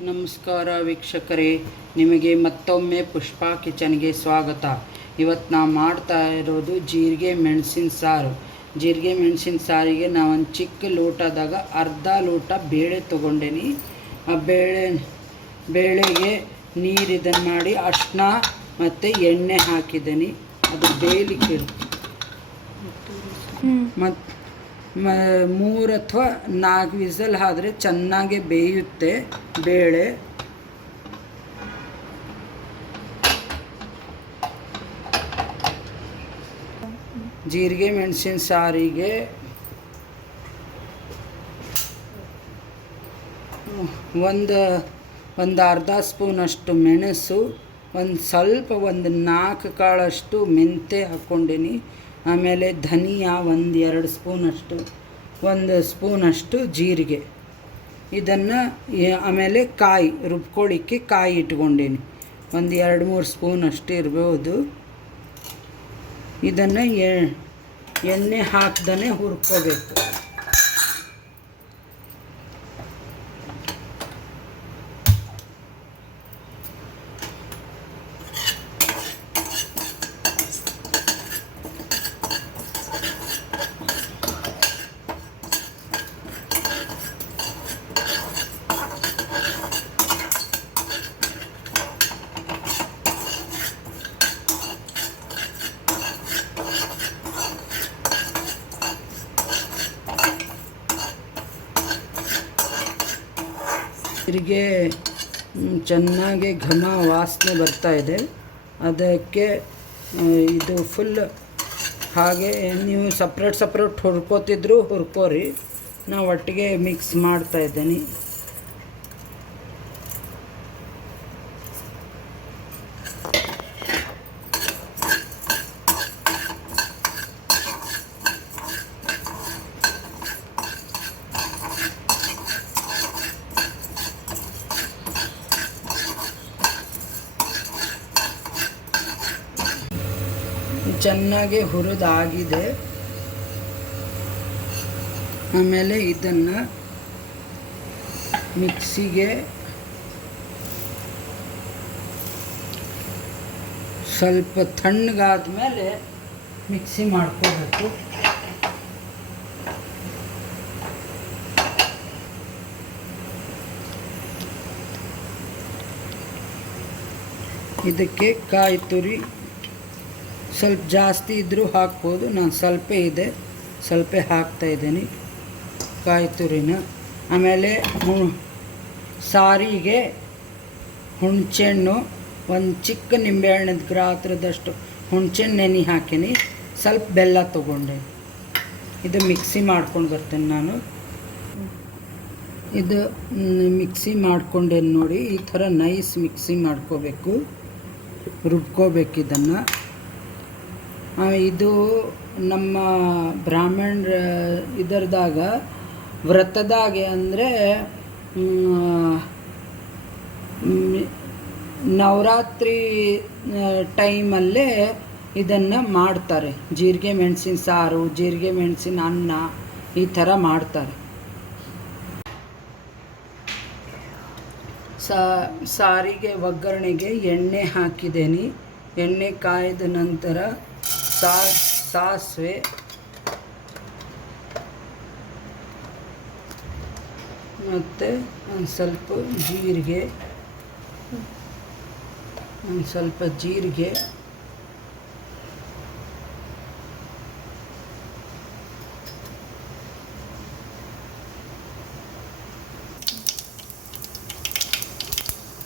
ನಮಸ್ಕಾರ ವೀಕ್ಷಕರೇ, ನಿಮಗೆ ಮತ್ತೊಮ್ಮೆ ಪುಷ್ಪಾ ಕಿಚನ್ಗೆ ಸ್ವಾಗತ. ಇವತ್ತು ನಾವು ಮಾಡ್ತಾ ಇರೋದು ಜೀರಿಗೆ ಮೆಣಸಿನ ಸಾರು. ಜೀರಿಗೆ ಮೆಣಸಿನ ಸಾರಿಗೆ ನಾವು ಒಂದು ಚಿಕ್ಕ ಲೋಟದಾಗ ಅರ್ಧ ಲೋಟ ಬೇಳೆ ತೊಗೊಂಡೇನಿ. ಆ ಬೇಳೆಗೆ ನೀರು ಇದನ್ನು ಮಾಡಿ ಅರಿಶಿನ ಮತ್ತು ಎಣ್ಣೆ ಹಾಕಿದ್ದೀನಿ. ಅದು ಬೇಯಲಿಕ್ಕೆ ಮತ್ತು 3 ಅಥವಾ 4 ವಿಸಲ್ ಆದರೆ ಚೆನ್ನಾಗಿ ಬೇಯುತ್ತೆ ಬೇಳೆ. ಜೀರಿಗೆ ಮೆಣಸಿನ ಸಾರಿಗೆ ಒಂದು ಅರ್ಧ ಸ್ಪೂನಷ್ಟು ಮೆಣಸು, ಒಂದು 4 ಕಾಳಷ್ಟು ಮೆಂತ್ಯ ಹಾಕ್ಕೊಂಡೀನಿ. ಆಮೇಲೆ ಧನಿಯಾ 1-2 ಸ್ಪೂನಷ್ಟು, 1 ಸ್ಪೂನಷ್ಟು ಜೀರಿಗೆ. ಇದನ್ನು ಆಮೇಲೆ ಕಾಯಿ ರುಬ್ಕೊಳ್ಳಿಕ್ಕೆ ಕಾಯಿ ಇಟ್ಕೊಂಡೀನಿ, ಒಂದು 2-3 ಸ್ಪೂನಷ್ಟು ಇರ್ಬೋದು. ಇದನ್ನು ಎಣ್ಣೆ ಹಾಕ್ದೇ ಹುರ್ಕೋಬೇಕು. ಜೀರಿಗೆ ಚೆನ್ನಾಗಿ ಘಮ ವಾಸನೆ ಬರ್ತಾಯಿದೆ. ಅದಕ್ಕೆ ಇದು ಫುಲ್ ಹಾಗೆ ನೀವು ಸಪ್ರೇಟ್ ಹುರ್ಕೋತಿದ್ರು ಹುರ್ಕೋರಿ. ನಾವು ಒಟ್ಟಿಗೆ ಮಿಕ್ಸ್ ಮಾಡ್ತಾಯಿದ್ದೀನಿ. ಚೆನ್ನಾಗಿ ಹುರಿದಾಗಿದೆ. ಆಮೇಲೆ ಇದನ್ನು ಮಿಕ್ಸಿಗೆ ಸ್ವಲ್ಪ ತಣ್ಣಗಾದ ಮೇಲೆ ಮಿಕ್ಸಿ ಮಾಡ್ಕೋಬೇಕು. ಇದಕ್ಕೆ ಕಾಯಿ ತುರಿ ಸ್ವಲ್ಪ ಜಾಸ್ತಿ ಇದ್ದರೂ ಹಾಕ್ಬೋದು. ನಾನು ಸ್ವಲ್ಪ ಹಾಕ್ತಾಯಿದ್ದೀನಿ ಕಾಯಿ ತುರಿನ. ಆಮೇಲೆ ಸಾರಿಗೆ ಹುಣಸೆಹಣ್ಣು, ಒಂದು ಚಿಕ್ಕ ನಿಂಬೆಹಣ್ಣದ ಗಾತ್ರದಷ್ಟು ಹುಣಸೆಹಣ್ಣು ನೆನೆ ಹಾಕೀನಿ. ಸ್ವಲ್ಪ ಬೆಲ್ಲ ತೊಗೊಂಡೆ. ಇದು ಮಿಕ್ಸಿ ಮಾಡ್ಕೊಂಡು ಬರ್ತೇನೆ ನಾನು. ಇದು ಮಿಕ್ಸಿ ಮಾಡ್ಕೊಂಡೇನು ನೋಡಿ, ಈ ಥರ ನೈಸ್ ಮಿಕ್ಸಿ ಮಾಡ್ಕೋಬೇಕು, ರುಬ್ಕೋಬೇಕು ಇದನ್ನು. ಇದು ನಮ್ಮ ಬ್ರಾಹ್ಮಣರ ಇದರದಾಗ ವ್ರತದಾಗೆ ಅಂದರೆ ನವರಾತ್ರಿ ಟೈಮಲ್ಲೇ ಇದನ್ನು ಮಾಡ್ತಾರೆ. ಜೀರಿಗೆ ಮೆಣಸಿನ ಸಾರು, ಜೀರಿಗೆ ಮೆಣಸಿನ ಅನ್ನ ಈ ಥರ ಮಾಡ್ತಾರೆ. ಸಾರಿಗೆ ಒಗ್ಗರಣೆಗೆ ಎಣ್ಣೆ ಹಾಕಿದ್ದೀನಿ. ಎಣ್ಣೆ ಕಾಯ್ದ ನಂತರ ಸಾಸಿವೆ, ಮತ್ತು ಒಂದು ಸ್ವಲ್ಪ ಜೀರಿಗೆ,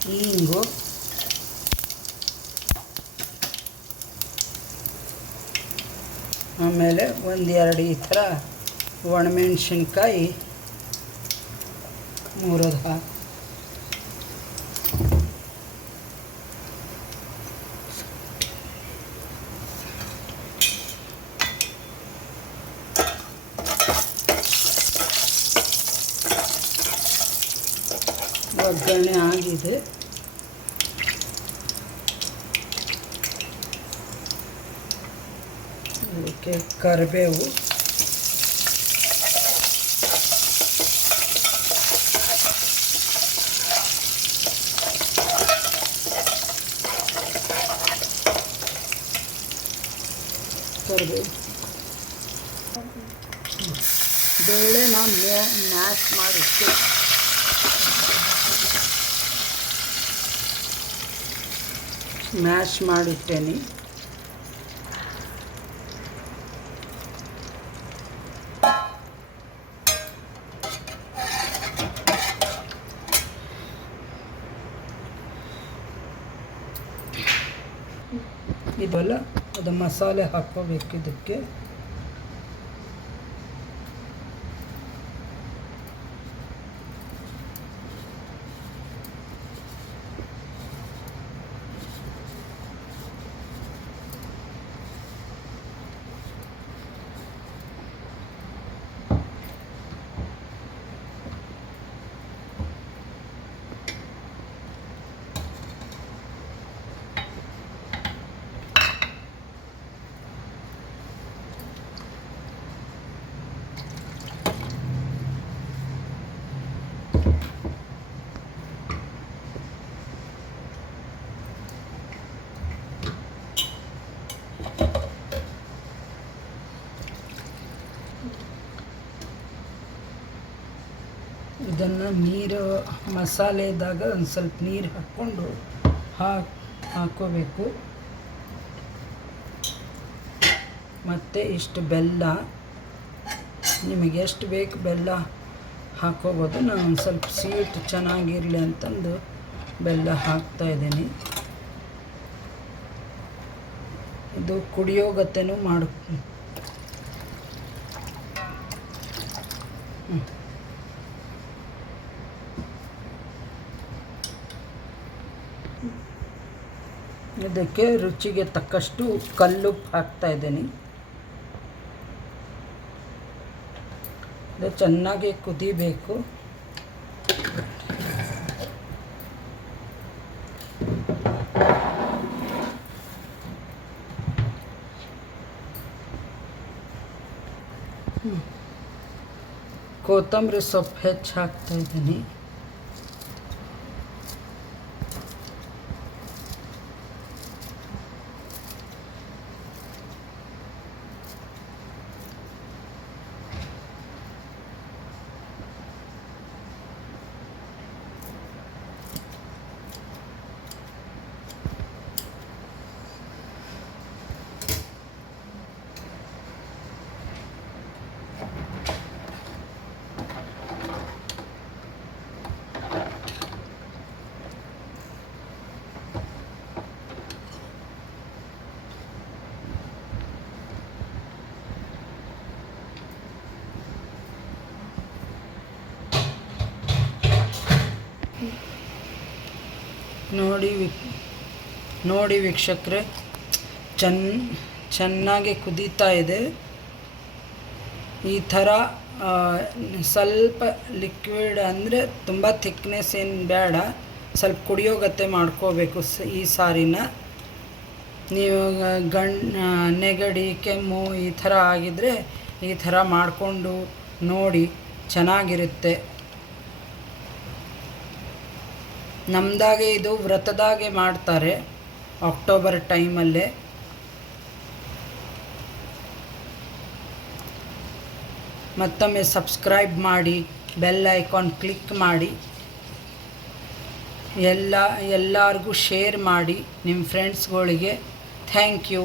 ಹಿಂಗು, ಆಮೇಲೆ 1-2 ಈ ಥರ ಒಣಮೆಣಸಿನ್ಕಾಯಿ ಮುರಿದು ಹಾಕಿ, ಒಗ್ಗರಣೆ ಆಗಿದೆ. ಅದಕ್ಕೆ ಕರಿಬೇವು, ಕರಿಬೇವು. ಬೇಳೆನ ಮ್ಯಾಶ್ ಮಾಡಿಟ್ಟು ಮಾಡಿಟ್ಟೇನೆ. ಇದೆಲ್ಲ ಅದು ಮಸಾಲೆ ಹಾಕ್ಕೋಬೇಕು ಇದಕ್ಕೆ. ಇದನ್ನು ನೀರು ಮಸಾಲೆದಾಗ ಒಂದು ಸ್ವಲ್ಪ ನೀರು ಹಾಕ್ಕೊಂಡು ಹಾಕ್ಕೋಬೇಕು. ಮತ್ತು ಇಷ್ಟು ಬೆಲ್ಲ, ನಿಮಗೆ ಎಷ್ಟು ಬೇಕು ಬೆಲ್ಲ ಹಾಕ್ಕೋಬೋದು. ನಾನು ಒಂದು ಸ್ವಲ್ಪ ಸ್ವೀಟ್ ಚೆನ್ನಾಗಿರಲಿ ಅಂತಂದು ಬೆಲ್ಲ ಹಾಕ್ತಾಯಿದ್ದೀನಿ. ಇದು ಕುಡಿಯೋಗತ್ತೆನೂ ಇದಕ್ಕೆ ರುಚಿಗೆ ತಕ್ಕಷ್ಟು ಕಲ್ಲುಪ್ಪು ಹಾಕ್ತಾಯಿದ್ದೀನಿ. ಇದು ಚೆನ್ನಾಗಿ ಕುದಿಬೇಕು. ಕೊತ್ತಂಬರಿ ಸೊಪ್ಪು ಹೆಚ್ಚು ಹಾಕ್ತಾಯಿದ್ದೀನಿ. ನೋಡಿ ವೀಕ್ಷಕರೇ, ಚೆನ್ನಾಗಿ ಕುದೀತಾ ಇದೆ. ಈ ಥರ ಸ್ವಲ್ಪ ಲಿಕ್ವಿಡ್ ಅಂದರೆ ತುಂಬ ಥಿಕ್ನೆಸ್ ಏನು ಬೇಡ, ಸ್ವಲ್ಪ ಕುಡಿಯೋಗತ್ತೆ ಮಾಡ್ಕೋಬೇಕು ಈ ಸಾರಿನ. ನೀವು ನೆಗಡಿ ಕೆಮ್ಮು ಈ ಥರ ಆಗಿದ್ದರೆ ಈ ಥರ ಮಾಡಿಕೊಂಡು ನೋಡಿ, ಚೆನ್ನಾಗಿರುತ್ತೆ. ನಮ್ಮದಾಗೆ ಇದು ವ್ರತದಾಗೆ ಮಾಡ್ತಾರೆ ಅಕ್ಟೋಬರ್ ಟೈಮಲ್ಲೇ. ಮತ್ತೊಮ್ಮೆ ಸಬ್ಸ್ಕ್ರೈಬ್ ಮಾಡಿ, ಬೆಲ್ ಐಕಾನ್ ಕ್ಲಿಕ್ ಮಾಡಿ, ಎಲ್ಲರಿಗೂ ಶೇರ್ ಮಾಡಿ ನಿಮ್ಮ ಫ್ರೆಂಡ್ಸ್ಗಳಿಗೆ. Thank you.